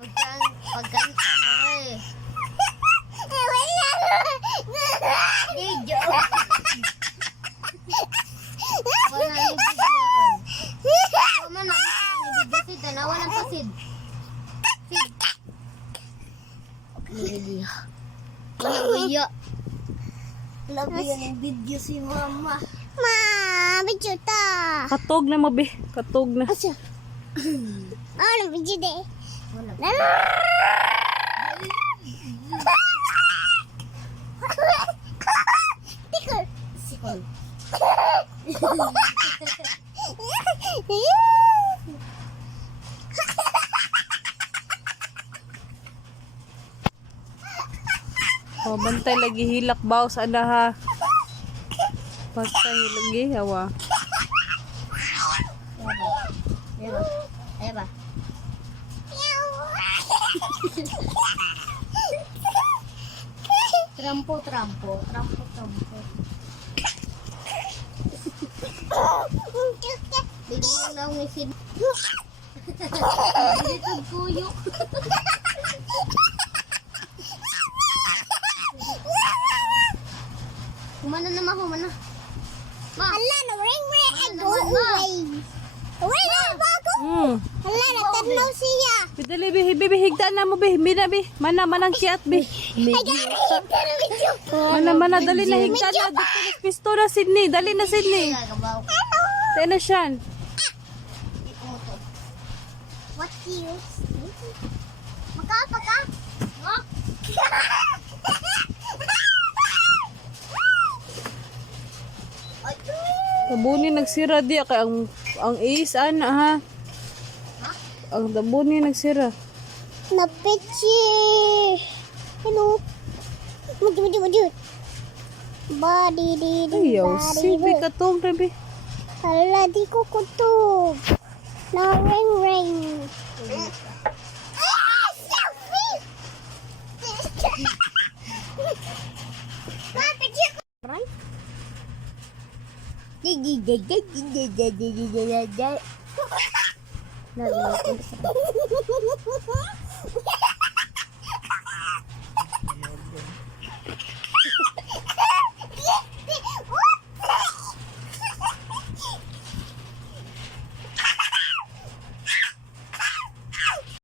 Pagkanta na eh. Video. Wala ni video. Wala na ni video sid. Nawa ng pasid. Sid. Video. Wala video. Love yung video si mama. Ma, video ta. Katog na mo, be. Katog na. Asa? Ano video de? Wala. Tikol. Sikol. Oh, bantay lagi hilak baw sa adaha. Bantay lagi hawa. Ayan ba? Ayan ba? Trampo. Bigyan lang ni Sid. Dito kuyok. Humana na ma. Hala na ring. I go away. Away na bago. Hala na tanaw siya. Bidali, be, higdaan na mo, be. Mina, be. Manang kiat, be. Mana, dali na higdaan na. Dito na pisto na, Sydney. Dali na, Sydney. Tayo na siya. What use? Maka. Dabuni nagsira di kay ang is ana ha. Ang dabuni nagsira. Napichi. Hello. Mujud. Body di. Ayaw, sibi katong na, be. Hala di ko kutub. Na ring. Selfie. Napichi. Right? Nah,